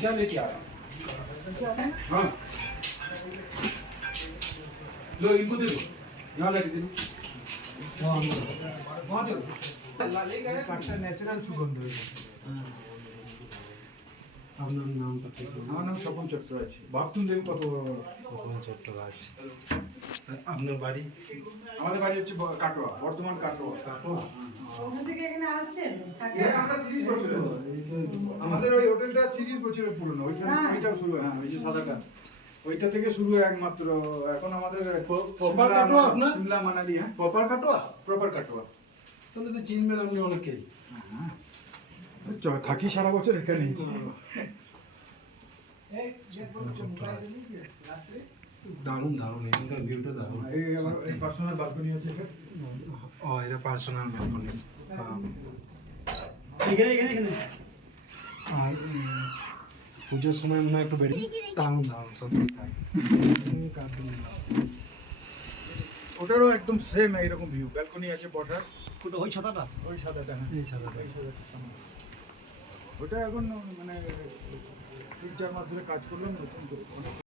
क्या लेके आ रहा हाँ? लो इनको दे दो। यहाँ लेके दे दो। वहाँ दे दो। नेचुरल सुगंध हम নামটা ঠিক আমার নাম স্বপন চট্টরাজ ভাবতুন দেব কত? চট্টরাজ আপনার বাড়ি? আমাদের বাড়ি হচ্ছে কাটোয়া বর্ধমান কাটোয়া। আমাদের ওই হোটেলটা তিরিশ বছরের পুরনো। ওইখানে হ্যাঁ। ওইটাও শুরু হ্যাঁ। ওই যে সাদাটা ওইটা থেকে শুরু একমাত্র। এখন আমাদের সিমলা, প্রপার কাটোয়া আপনার? সিমলা মানালি হ্যাঁ। প্রপার কাটোয়া? প্রপার কাটোয়া। তাহলে তো চিনবেন আপনি অনেকেই। হ্যাঁ। থাকি সারা বছর এখানেই। দারুণ দারুণ এখানকার ভিউটা দারুণ। এই আমার এই পার্সোনাল বালকনি আছে ও এটা পার্সোনাল ব্যালকনি আর উম, পুজোর সময় মনে হয় একটু বেরিয়ে দারুণ দারুণ সত্যি। তাই। ওটারও একদম সেম এইরকম ভিউ ব্যালকনি আছে বসার। কোথাও ওই ছাতাটা? ওই সাদাটা হ্যাঁ। এই সাদাটা। ওই সামনে। ওটা এখন মানে তিন মাধ্যমে কাজ করলাম নতুন করে।